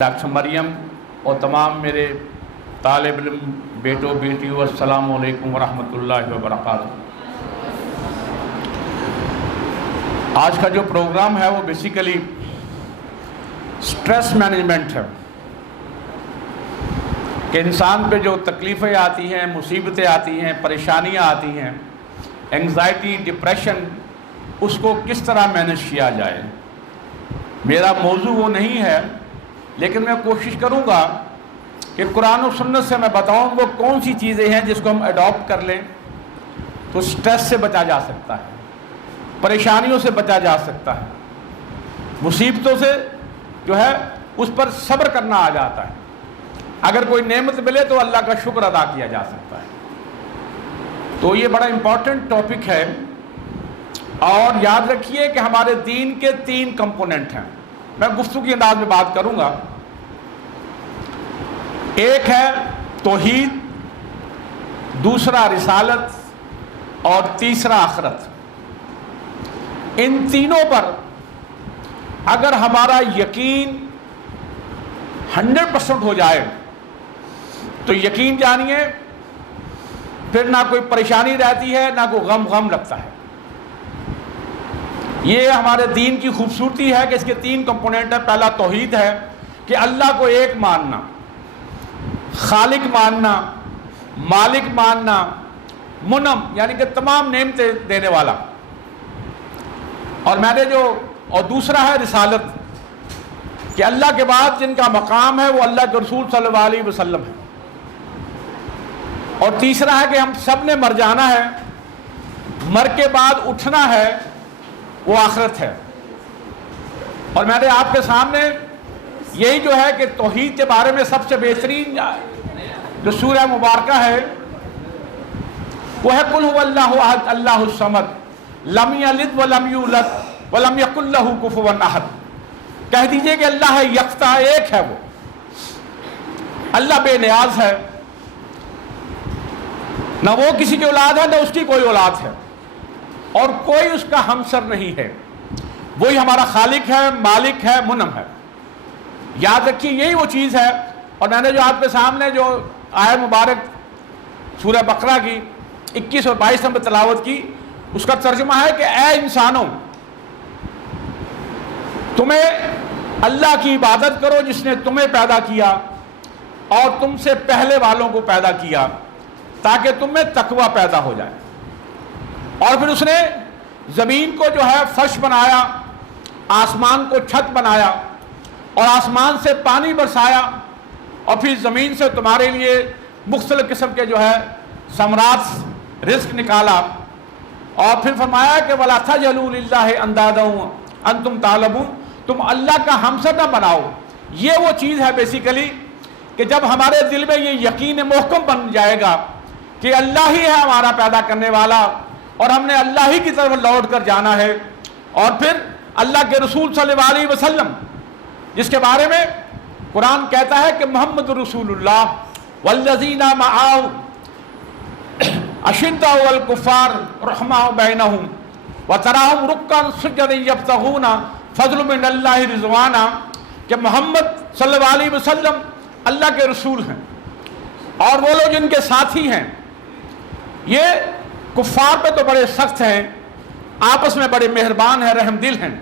Doctor مریم اور تمام میرے طالب علم بیٹوں بیٹیوں السلام علیکم ورحمۃ اللہ وبرکاتہ۔ آج کا جو پروگرام ہے وہ بیسیکلی سٹریس مینجمنٹ ہے کہ انسان پہ جو تکلیفیں آتی ہیں، مصیبتیں آتی ہیں، پریشانیاں آتی ہیں، انگزائٹی، ڈپریشن، اس کو کس طرح مینیج کیا جائے۔ میرا موضوع وہ نہیں ہے، لیکن میں کوشش کروں گا کہ قرآن و سنت سے میں بتاؤں وہ کون سی چیزیں ہیں جس کو ہم اڈاپٹ کر لیں تو سٹریس سے بچا جا سکتا ہے، پریشانیوں سے بچا جا سکتا ہے، مصیبتوں سے جو ہے اس پر صبر کرنا آ جاتا ہے، اگر کوئی نعمت ملے تو اللہ کا شکر ادا کیا جا سکتا ہے۔ تو یہ بڑا امپورٹنٹ ٹاپک ہے، اور یاد رکھیے کہ ہمارے دین کے 3 کمپوننٹ ہیں۔ میں گفتگو کے انداز میں بات کروں گا۔ ایک ہے توحید، دوسرا رسالت، اور تیسرا آخرت۔ ان تینوں پر اگر ہمارا یقین 100% ہو جائے تو یقین جانیے پھر نہ کوئی پریشانی رہتی ہے، نہ کوئی غم لگتا ہے۔ یہ ہمارے دین کی خوبصورتی ہے کہ اس کے 3 کمپوننٹ ہیں۔ پہلا توحید ہے کہ اللہ کو ایک ماننا، خالق ماننا، مالک ماننا، منعم یعنی کہ تمام نعمتیں دینے والا۔ اور دوسرا ہے رسالت کہ اللہ کے بعد جن کا مقام ہے وہ اللہ کے رسول صلی اللہ علیہ وسلم ہے۔ اور تیسرا ہے کہ ہم سب نے مر جانا ہے، مر کے بعد اٹھنا ہے، وہ آخرت ہے۔ اور میں نے آپ کے سامنے یہی جو ہے کہ توحید کے بارے میں سب سے بہترین جو سورہ مبارکہ ہے وہ ہے قل هو اللہ احد اللہ الصمد لم یلد ولم یولد ولم یکن لہ کفوا احد۔ کہہ دیجئے کہ اللہ ہے یکتا، ایک ہے، وہ اللہ بے نیاز ہے، نہ وہ کسی کی اولاد ہے نہ اس کی کوئی اولاد ہے، اور کوئی اس کا ہمسر نہیں ہے۔ وہی ہمارا خالق ہے، مالک ہے، منعم ہے۔ یاد رکھیے یہی وہ چیز ہے۔ اور میں نے جو آپ کے سامنے جو آیت مبارک سورہ بقرہ کی 21 اور 22 نمبر تلاوت کی، اس کا ترجمہ ہے کہ اے انسانوں، تمہیں اللہ کی عبادت کرو جس نے تمہیں پیدا کیا اور تم سے پہلے والوں کو پیدا کیا تاکہ تم میں تقوی پیدا ہو جائے۔ اور پھر اس نے زمین کو جو ہے فرش بنایا، آسمان کو چھت بنایا، اور آسمان سے پانی برسایا، اور پھر زمین سے تمہارے لیے مختلف قسم کے جو ہے ثمرات رزق نکالا، اور پھر فرمایا کہ وَلَا تَجْعَلُوا لِلَّهِ أَندَادًا أَنْتُمْ تَعْلَمُونَ، تم اللہ کا ہمسر نہ بناؤ۔ یہ وہ چیز ہے بیسیکلی کہ جب ہمارے دل میں یہ یقین محکم بن جائے گا کہ اللہ ہی ہے ہمارا پیدا کرنے والا، اور ہم نے اللہ ہی کی طرف لوٹ کر جانا ہے، اور پھر اللہ کے رسول صلی اللہ علیہ وسلم جس کے بارے میں قرآن کہتا ہے کہ محمد رسول اللہ والذین معہ اشداء علی الکفار رحماء بینہم وتراہم رکعا سجدا یبتغون فضلا من اللہ رضوانا، کہ محمد صلی اللہ علیہ وسلم اللہ کے رسول ہیں، اور وہ لوگ جن کے ساتھی ہیں یہ کفار پہ تو بڑے سخت ہیں، آپس میں بڑے مہربان ہیں، رحم دل ہیں،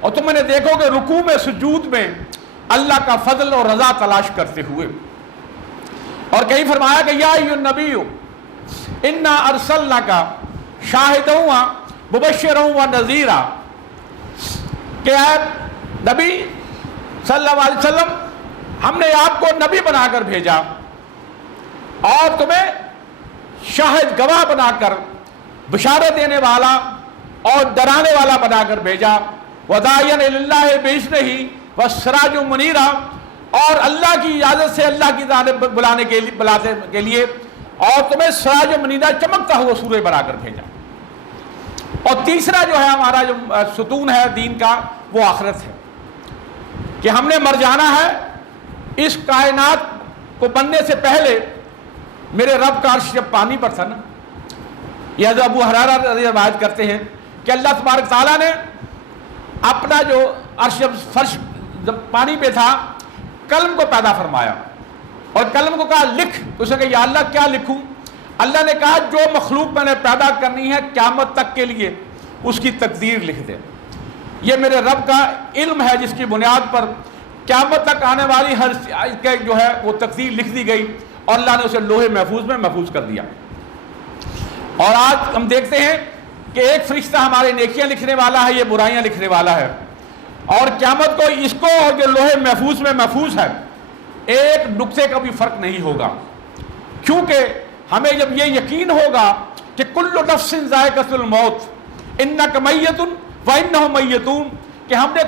اور تم انہیں دیکھو کہ رکوع میں سجود میں اللہ کا فضل اور رضا تلاش کرتے ہوئے۔ اور کہیں فرمایا کہ یا ایھا النبی انا ارسلناک شاہدا مبشرا ونذیرا، کہ اے نبی صلی اللہ علیہ وسلم ہم نے آپ کو نبی بنا کر بھیجا اور تمہیں شاہد گواہ بنا کر بشارت دینے والا اور ڈرانے والا بنا کر بھیجا، وَدَاعِيًا إِلَى اللَّهِ بِإِذْنِهِ وَسِرَاجًا مُنِيرًا، اور اللہ کی اجازت سے اللہ کی جانب بلانے کے لیے اور تمہیں سراج منیرہ چمکتا ہوا سورج بنا کر بھیجا۔ اور تیسرا جو ہے ہمارا جو ستون ہے دین کا وہ آخرت ہے، کہ ہم نے مر جانا ہے۔ اس کائنات کو بننے سے پہلے میرے رب کا عرش جب پانی پر تھا نا، یہ حضرت ابو ہریرہ رضی اللہ عنہ روایت کرتے ہیں کہ اللہ تبارک تعالیٰ نے اپنا جو عرش جب فرش جب پانی پہ تھا قلم کو پیدا فرمایا اور قلم کو کہا لکھ، تو اسے کہا یا اللہ کیا لکھوں؟ اللہ نے کہا جو مخلوق میں نے پیدا کرنی ہے قیامت تک کے لیے اس کی تقدیر لکھ دے۔ یہ میرے رب کا علم ہے جس کی بنیاد پر قیامت تک آنے والی ہر جو ہے وہ تقدیر لکھ دی گئی اور اللہ نے اسے لوح محفوظ میں محفوظ کر دیا۔ اور آج ہم دیکھتے ہیں کہ ایک فرشتہ ہمارے نیکیاں لکھنے والا ہے، یہ برائیاں لکھنے والا ہے، اور قیامت کو اس کو اور جو لوح محفوظ میں محفوظ ہے ایک نقطے کا بھی فرق نہیں ہوگا، کیونکہ ہمیں جب یہ یقین ہوگا کہ کل نفس ذائقۃ الموت انک میت وانہم میتون، کہ ہم نے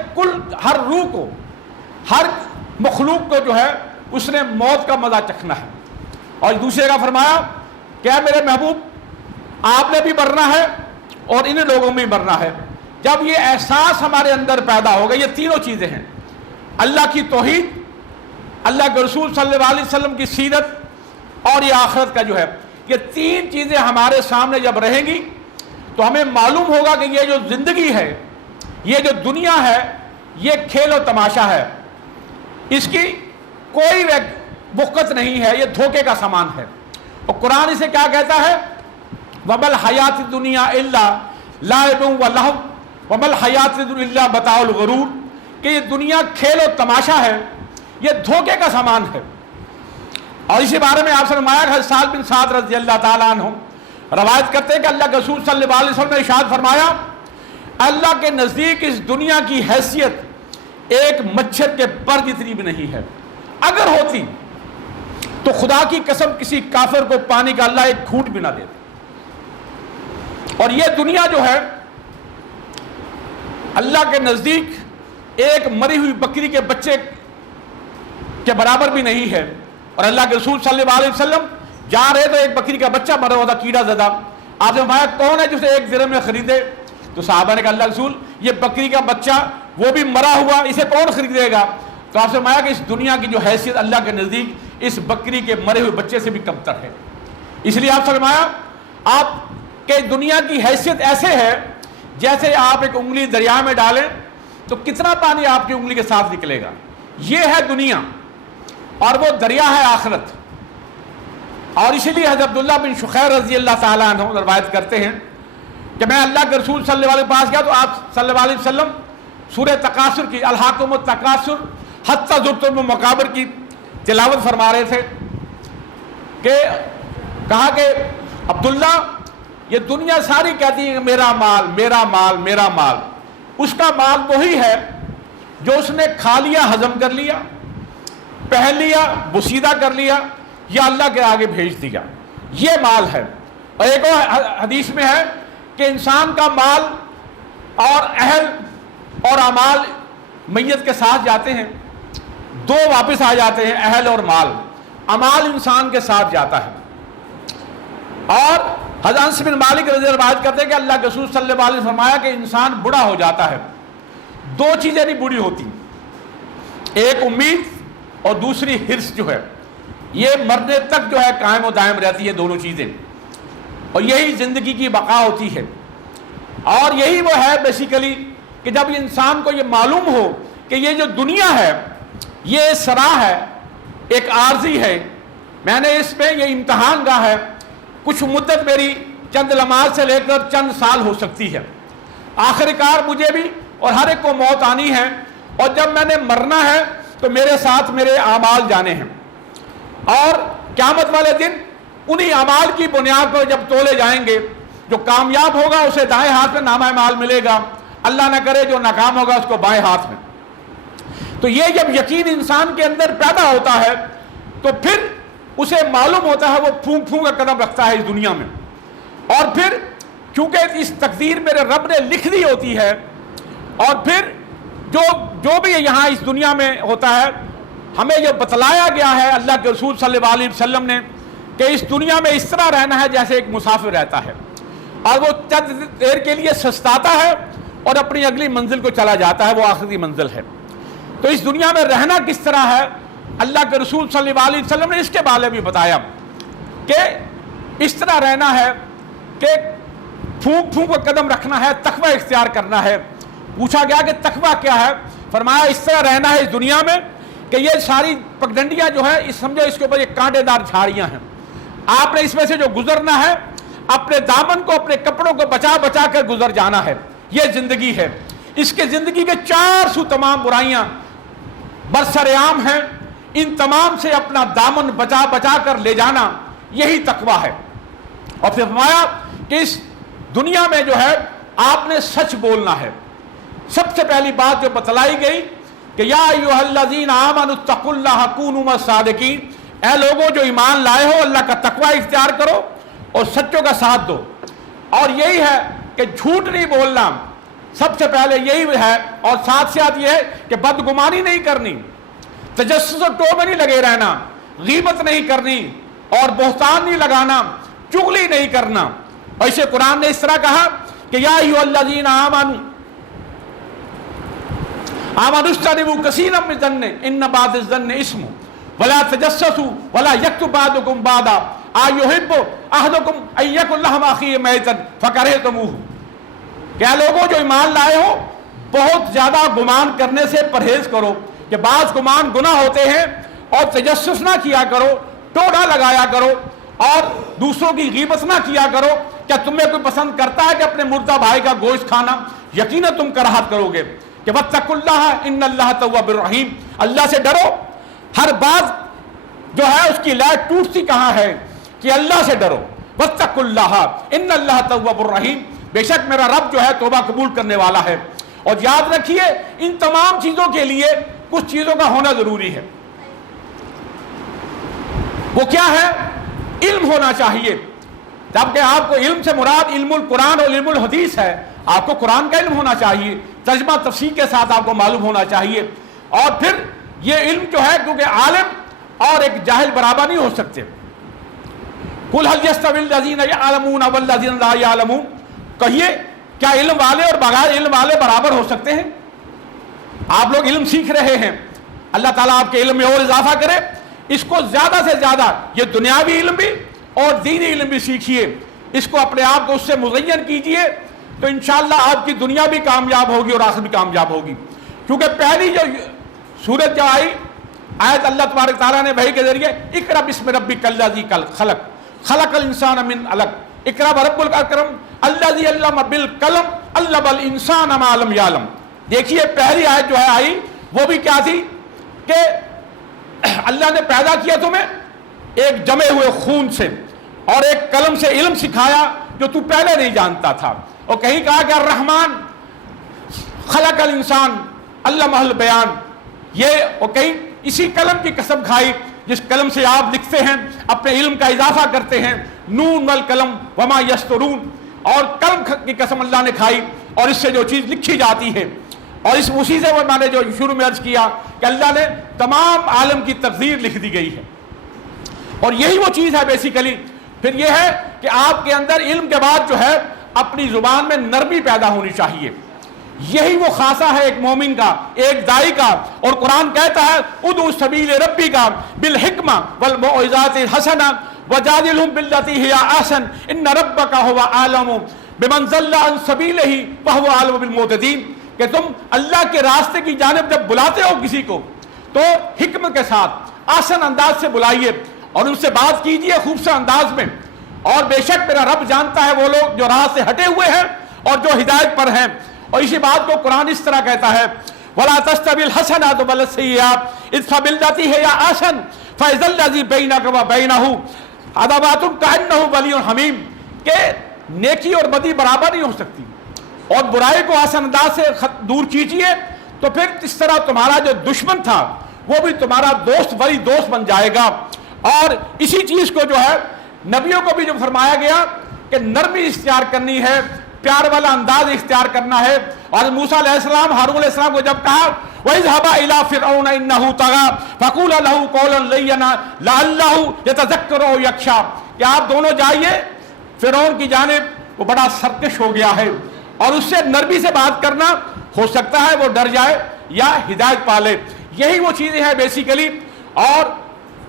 ہر روح کو، ہر مخلوق کو جو ہے اس نے موت کا مزہ چکھنا ہے۔ اور دوسرے کا فرمایا کہ اے میرے محبوب آپ نے بھی مرنا ہے اور ان لوگوں میں بھی مرنا ہے۔ جب یہ احساس ہمارے اندر پیدا ہوگا، یہ تینوں چیزیں ہیں، اللہ کی توحید، اللہ کے رسول صلی اللہ علیہ وسلم کی سیرت اور یہ آخرت کا جو ہے، یہ تین چیزیں ہمارے سامنے جب رہیں گی تو ہمیں معلوم ہوگا کہ یہ جو زندگی ہے، یہ جو دنیا ہے، یہ کھیل و تماشا ہے، اس کی کوئی وقت نہیں ہے، یہ دھوکے کا سامان ہے۔ اور قرآن اسے کیا کہتا ہے؟ وَمَا الْحَيَاةُ الدُّنْيَا إِلَّا لَعِبٌ وَلَهْوٌ وَمَا الْحَيَاةُ الدُّنْيَا إِلَّا مَتَاعُ الْغُرُورِ، کہ یہ دنیا کھیل و تماشا ہے، یہ دھوکے کا سامان ہے۔ اور اسی بارے میں آپ سے فرمایا کہ سہل بن سعد رضی اللہ تعالیٰ عنہ روایت کرتے ہیں کہ اللہ کے رسول صلی اللہ علیہ وسلم نے ارشاد فرمایا اللہ کے نزدیک اس دنیا کی حیثیت ایک مچھر کے پر جتنی بھی نہیں ہے، اگر ہوتی تو خدا کی قسم کسی کافر کو پانی کا اللہ ایک گھونٹ بھی نہ دیتا۔ اور یہ دنیا جو ہے اللہ کے نزدیک ایک مری ہوئی بکری کے بچے کے برابر بھی نہیں ہے۔ اور اللہ کے رسول صلی اللہ علیہ وسلم جا رہے تو ایک بکری کا بچہ مرا ہوا تھا، کیڑا زدہ۔ آپ نے فرمایا کون ہے جسے ایک درہم میں خریدے؟ تو صحابہ نے کہا اللہ رسول یہ بکری کا بچہ وہ بھی مرا ہوا، اسے کون خریدے گا؟ تو آپ سے فرمایا کہ اس دنیا کی جو حیثیت اللہ کے نزدیک اس بکری کے مرے ہوئے بچے سے بھی کمتر ہے۔ اس لیے آپ سے فرمایا آپ کے دنیا کی حیثیت ایسے ہے جیسے آپ ایک انگلی دریا میں ڈالیں تو کتنا پانی آپ کی انگلی کے ساتھ نکلے گا، یہ ہے دنیا، اور وہ دریا ہے آخرت۔ اور اسی لیے حضرت عبداللہ بن شخیر رضی اللہ تعالیٰ عنہ روایت کرتے ہیں کہ میں اللہ کے رسول صلی اللہ علیہ وسلم پاس گیا تو آپ صلی اللہ علیہ وسلم سورہ تکاثر کی الہاکم التکاثر حتی زرتم المقابر کی تلاوت فرما رہے تھے کہ کہا کہ عبداللہ یہ دنیا ساری کہتی ہے کہ میرا مال میرا مال میرا مال، اس کا مال وہی ہے جو اس نے کھا لیا، ہضم کر لیا، پہن لیا، بسیدہ کر لیا یا اللہ کے آگے بھیج دیا، یہ مال ہے۔ اور ایک اور حدیث میں ہے کہ انسان کا مال اور اہل اور اعمال میت کے ساتھ جاتے ہیں، دو واپس آ جاتے ہیں، اہل اور مال۔ اعمال انسان کے ساتھ جاتا ہے۔ اور حضرت انس بن مالک رضی اللہ عنہ روایت کرتے ہیں کہ اللہ کے رسول صلی اللہ علیہ وسلم فرمایا کہ انسان بوڑھا ہو جاتا ہے، دو چیزیں نہیں بوڑھی ہوتی، ایک امید اور دوسری حرص جو ہے، یہ مرنے تک جو ہے قائم و دائم رہتی ہے دونوں چیزیں، اور یہی زندگی کی بقا ہوتی ہے۔ اور یہی وہ ہے بیسیکلی کہ جب انسان کو یہ معلوم ہو کہ یہ جو دنیا ہے یہ سرا ہے، ایک عارضی ہے، میں نے اس میں یہ امتحان گاہ ہے، کچھ مدت میری چند لمحات سے لے کر چند سال ہو سکتی ہے، آخر کار مجھے بھی اور ہر ایک کو موت آنی ہے، اور جب میں نے مرنا ہے تو میرے ساتھ میرے اعمال جانے ہیں، اور قیامت والے دن انہی اعمال کی بنیاد پر جب تولے جائیں گے، جو کامیاب ہوگا اسے دائیں ہاتھ میں نامہ مال ملے گا، اللہ نہ کرے جو ناکام ہوگا اس کو بائیں ہاتھ میں۔ تو یہ جب یقین انسان کے اندر پیدا ہوتا ہے تو پھر اسے معلوم ہوتا ہے، وہ پھونک پھونک کا قدم رکھتا ہے اس دنیا میں، اور پھر کیونکہ اس تقدیر میرے رب نے لکھ دی ہوتی ہے، اور پھر جو بھی یہاں اس دنیا میں ہوتا ہے ہمیں جو بتلایا گیا ہے اللہ کے رسول صلی اللہ علیہ وسلم نے کہ اس دنیا میں اس طرح رہنا ہے جیسے ایک مسافر رہتا ہے، اور وہ چند دیر کے لیے سستاتا ہے اور اپنی اگلی منزل کو چلا جاتا ہے، وہ آخری منزل ہے۔ تو اس دنیا میں رہنا کس طرح ہے اللہ کے رسول صلی اللہ علیہ وسلم نے اس کے بارے میں بتایا کہ اس طرح رہنا ہے کہ پھونک پھونک کا قدم رکھنا ہے، تقوی اختیار کرنا ہے۔ پوچھا گیا کہ تقوی کیا ہے؟ فرمایا اس طرح رہنا ہے اس دنیا میں کہ یہ ساری پگڈنڈیاں جو ہے اس سمجھو اس کے اوپر یہ کانٹے دار جھاڑیاں ہیں، آپ نے اس میں سے جو گزرنا ہے اپنے دامن کو اپنے کپڑوں کو بچا بچا کر گزر جانا ہے، یہ زندگی ہے۔ اس کے زندگی کے 400 تمام برائیاں برسرعام ہیں، ان تمام سے اپنا دامن بچا بچا کر لے جانا یہی تقویٰ ہے۔ اور پھر فرمایا کہ اس دنیا میں جو ہے آپ نے سچ بولنا ہے۔ سب سے پہلی بات جو بتلائی گئی کہ یا ایھا الذین آمنوا اتقوا اللہ کونوا مع الصادقین، اے لوگوں جو ایمان لائے ہو اللہ کا تقوی اختیار کرو اور سچوں کا ساتھ دو۔ اور یہی ہے کہ جھوٹ نہیں بولنا، سب سے پہلے یہی ہے، اور ساتھ ساتھ یہ ہے کہ بدگمانی نہیں کرنی، تجسس اور ٹو میں نہیں لگے رہنا، غیبت نہیں کرنی اور بہتان نہیں لگانا، چغلی نہیں کرنا۔ اور اسے قرآن نے اس طرح کہا کہ یا ایھا الذین آمنوا اجتنبوا کثیرا من الظن ان بعض الظن اسم ولا تجسسوا ولا یکتب بعضکم بعضا ایحب احدکم ان یکن لحم اخیہ میتا فکرہتموہ، کہ اے لوگوں جو ایمان لائے ہو بہت زیادہ گمان کرنے سے پرہیز کرو، کہ بعض گمان گناہ ہوتے ہیں، اور تجسس نہ کیا کرو، ٹوڑا لگایا کرو، اور دوسروں کی غیبت نہ کیا کرو۔ کیا تمہیں کوئی پسند کرتا ہے کہ اپنے مردہ بھائی کا گوشت کھانا؟ یقیناً تم کراہت کرو گے۔ کہ واتقوا اللہ ان اللہ تواب الرحیم، اللہ سے ڈرو۔ ہر بات جو ہے اس کی لائٹ ٹوٹتی کہاں ہے کہ اللہ سے ڈرو۔ واتقوا اللہ ان اللہ تواب الرحیم، بے شک میرا رب جو ہے توبہ قبول کرنے والا ہے۔ اور یاد رکھیے ان تمام چیزوں کے لیے کچھ چیزوں کا ہونا ضروری ہے۔ وہ کیا ہے؟ علم ہونا چاہیے، جبکہ آپ کو علم سے مراد علم القرآن اور علم الحدیث ہے۔ آپ کو قرآن کا علم ہونا چاہیے، ترجمہ تفسیر کے ساتھ آپ کو معلوم ہونا چاہیے۔ اور پھر یہ علم جو ہے، کیونکہ عالم اور ایک جاہل برابر نہیں ہو سکتے۔ قل هل يستوي الذين يعلمون والذين لا يعلمون، کہیے کیا علم والے اور بغیر علم والے برابر ہو سکتے ہیں؟ آپ لوگ علم سیکھ رہے ہیں، اللہ تعالیٰ آپ کے علم میں اور اضافہ کرے۔ اس کو زیادہ سے زیادہ یہ دنیاوی علم بھی اور دینی علم بھی سیکھیے، اس کو اپنے آپ کو اس سے مزین کیجئے، تو انشاءاللہ آپ کی دنیا بھی کامیاب ہوگی اور آخرت بھی کامیاب ہوگی۔ کیونکہ پہلی جو سورت جو آئی، آیت اللہ تبارک تعالیٰ نے وحی کے ذریعے اقرأ بسم ربک الذی خلق خلق الانسان من علق اقرأ وربک الاکرم الذی علم بالقلم علم الانسان ما لم یعلم۔ دیکھیے پہلی آیت جو ہے آئی وہ بھی کیا تھی کہ اللہ نے پیدا کیا تمہیں ایک جمے ہوئے خون سے اور ایک قلم سے علم سکھایا جو تو پہلے نہیں جانتا تھا۔ اور کہیں کہا کہ الرحمن خلق الانسان علمہ البیان، یہ اور کہیں اسی قلم کی قسم کھائی جس قلم سے آپ لکھتے ہیں، اپنے علم کا اضافہ کرتے ہیں، نون والقلم وما یسطرون، اور قلم کی قسم اللہ نے کھائی اور اس سے جو چیز لکھی جاتی ہے۔ اور اسی سے وہ میں نے جو شروع میں عرض کیا کہ اللہ نے تمام عالم کی تقدیر لکھ دی گئی ہے، اور یہی وہ چیز ہے بیسیکلی۔ پھر یہ ہے کہ آپ کے اندر علم کے بعد جو ہے اپنی زبان میں نرمی پیدا ہونی چاہیے، یہی وہ خاصہ ہے ایک مومن کا، ایک داعی کا۔ اور قرآن کہتا ہے ادعو سبیل ربک بالحکمہ والموعظۃ الحسنہ وجادلہم باللتی ہی احسن ان ربک ھو اعلم بمن ضل عن سبیلہ وھو اعلم بالمہتدین، کہ تم اللہ کے راستے کی جانب جب بلاتے ہو کسی کو تو حکمت کے ساتھ آسن انداز سے بلائیے اور ان سے بات کیجئے خوبصورت انداز میں۔ اور بے شک میرا رب جانتا ہے وہ لوگ جو راہ سے ہٹے ہوئے ہیں اور جو ہدایت پر ہیں۔ اور اسی بات کو قرآن اس طرح کہتا ہے وَلَا تَسْتَوِي الْحَسَنَاتُ وَلَا السَّيِّئَاتُ اِذْفَعْ بِالَّتِي هِيَ أَحْسَنُ فَإِذَا الَّذِي بَيْنَكَ وَبَيْنَهُ عَدَاوَةٌ كَأَنَّهُ وَلِيٌّ حَمِيمٌ، کہ نیکی اور بدی برابر نہیں ہو سکتی، اور برائی کو آسان انداز سے دور کیجئے تو پھر اس طرح تمہارا جو دشمن تھا وہ بھی تمہارا دوست ولی دوست بن جائے گا۔ اور اسی چیز کو جو ہے نبیوں کو بھی جو فرمایا گیا کہ نرمی اختیار کرنی ہے، پیار والا انداز اختیار کرنا ہے۔ اور موسیٰ علیہ السلام ہارون علیہ السلام کو جب کہا وَاذْهَبَا إِلَىٰ فِرْعَوْنَ إِنَّهُ طَغَىٰ فَقُولَا لَهُ قَوْلًا لَيِّنًا لَعَلَّهُ يَتَذَكَّرُ أَوْ يَخْشَىٰ، کہ آپ دونوں جائیے فرعون کی جانب، وہ بڑا سرکش ہو گیا ہے، اور اس سے نرمی سے بات کرنا، ہو سکتا ہے وہ ڈر جائے یا ہدایت پالے۔ یہی وہ چیزیں ہیں بیسیکلی۔ اور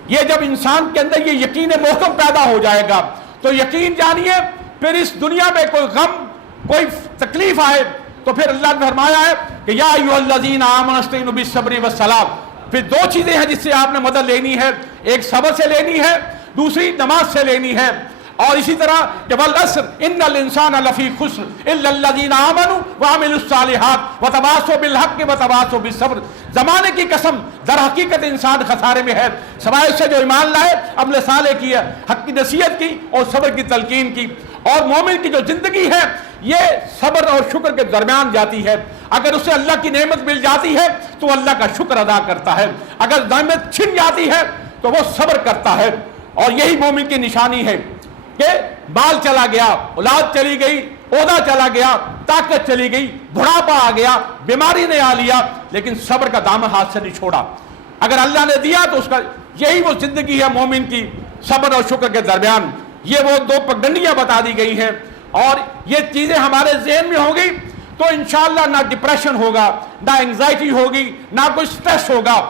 یہ جب انسان کے اندر یہ یقین محکم پیدا ہو جائے گا تو یقین جانیے پھر اس دنیا میں کوئی غم کوئی تکلیف آئے تو پھر اللہ نے فرمایا ہے کہ یا ایھا الذین آمنوا استعینوا بالصبر والصلاۃ، پھر دو چیزیں ہیں جس سے آپ نے مدد لینی ہے، ایک صبر سے لینی ہے، دوسری نماز سے لینی ہے۔ اور اسی طرح کہ والعصر ان الانسان لفی خسر الا الذین آمنوا وعملوا الصالحات وتواصوا بالحق وتواصوا بالصبر۔ زمانے کی قسم، در حقیقت انسان خسارے میں ہے، سوائے اس سے جو ایمان لائے، عمل صالح کیا، حق کی نصیحت کی اور صبر کی تلقین کی۔ اور مومن کی جو زندگی ہے یہ صبر اور شکر کے درمیان جاتی ہے۔ اگر اسے اللہ کی نعمت مل جاتی ہے تو اللہ کا شکر ادا کرتا ہے، اگر نعمت چھن جاتی ہے تو وہ صبر کرتا ہے۔ اور یہی مومن کی نشانی ہے کہ بال چلا گیا، اولاد چلی گئی، عہدہ چلا گیا، طاقت چلی گئی، بڑھاپا آ گیا، بیماری نے آ لیا، لیکن صبر کا دامن ہاتھ سے نہیں چھوڑا۔ اگر اللہ نے دیا تو اس کا یہی وہ زندگی ہے مومن کی، صبر اور شکر کے درمیان۔ یہ وہ دو پگڈنڈیاں بتا دی گئی ہیں، اور یہ چیزیں ہمارے ذہن میں ہوں گی تو انشاءاللہ نہ ڈپریشن ہوگا، نہ انگزائٹی ہوگی، نہ کوئی سٹریس ہوگا۔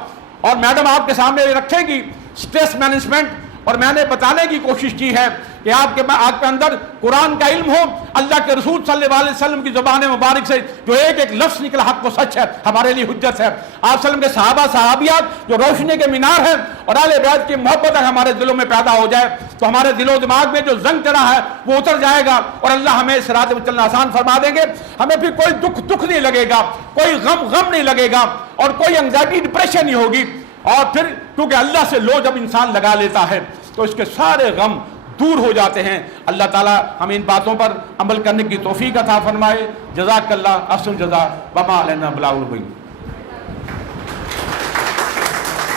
اور میڈم آپ کے سامنے رکھیں گی سٹریس مینجمنٹ، اور میں نے بتانے کی کوشش کی ہے کہ آپ کے اندر قرآن کا علم ہو، اللہ کے رسول صلی اللہ علیہ وسلم کی زبان مبارک سے جو ایک ایک لفظ نکلا حق و سچ ہے، ہمارے لیے حجت ہے۔ آپ وسلم کے صحابہ صحابیات جو روشنی کے مینار ہیں، اور اہل بیت کی محبت ہمارے دلوں میں پیدا ہو جائے تو ہمارے دل و دماغ میں جو زنگ چڑھا ہے وہ اتر جائے گا، اور اللہ ہمیں صراط میں چلنا آسان فرما دیں گے۔ ہمیں پھر کوئی دکھ نہیں لگے گا، کوئی غم نہیں لگے گا، اور کوئی انگزائٹی ڈپریشن نہیں ہوگی۔ اور پھر کیونکہ اللہ سے لو جب انسان لگا لیتا ہے تو اس کے سارے غم دور ہو جاتے ہیں۔ اللہ تعالیٰ ہمیں ان باتوں پر عمل کرنے کی توفیق عطا فرمائے۔ جزاک اللہ احسن جزا، وما علینا بلاغ المبین۔